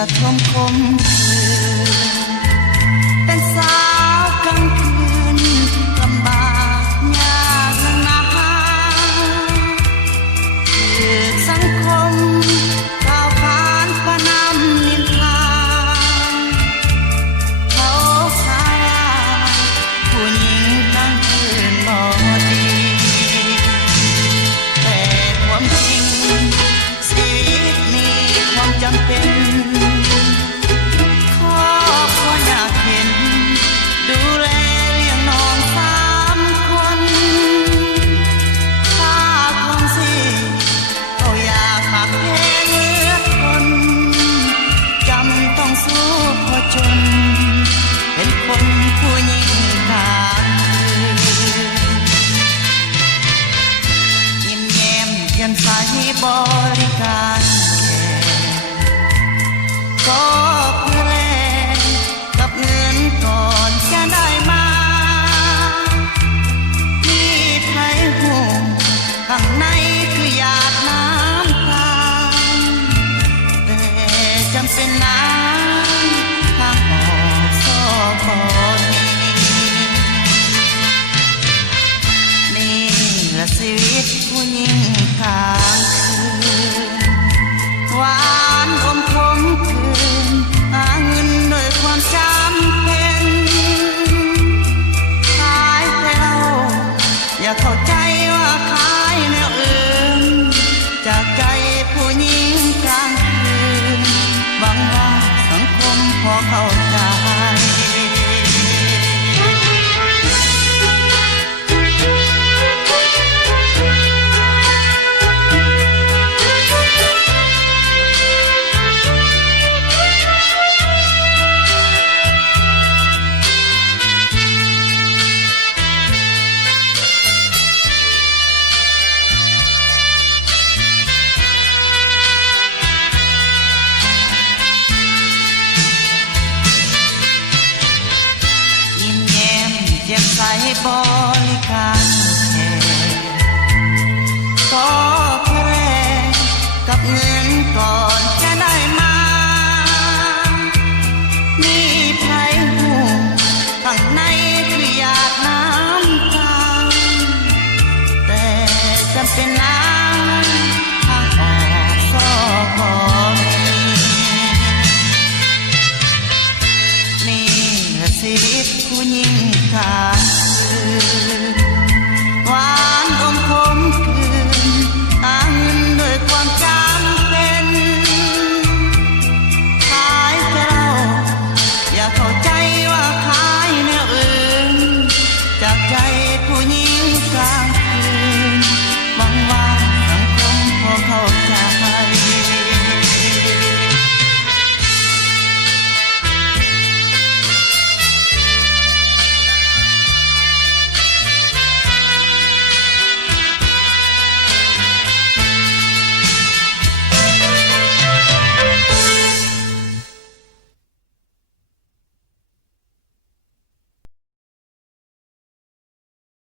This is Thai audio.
ระทมคมคืนเป็นสาวกลางคืนลำบากยากนักหนาคือสังคมก้าวผ่านประนามนินทาเขาพาผู้หญิงกลางคืนบ่ดีแต่ความจริงชีวิตมีความจำเป็นขออยากเห็นดูแลเลี้ยงน้อง3 คนถ้าคงสิเขาอยากหักแพงเหลือทนจำต้องสู้พอจนเป็นคนผู้หญิงทางยิ้มแย้มแจ่มใสบริการก็เพื่อแลกกับเงินก่อนจะได้มามีใครห่วงข้างในคือหยาดน้ำตาแต่จำเป็นน้ำทางออกโซ่พอนี่ละชีวิตผู้หญิงกลางคืนหวานอมขมคืนหาเงินโดยความจำเป็นขายแต่เราอย่าเข้าใจว่าขายแนวอื่นจากใจผู้หญิงกลางคืนหวังว่าสังคมพอเข้าใจเจ็บใสบริการแค่ก็แค่แลกกับเงินก่อนจะ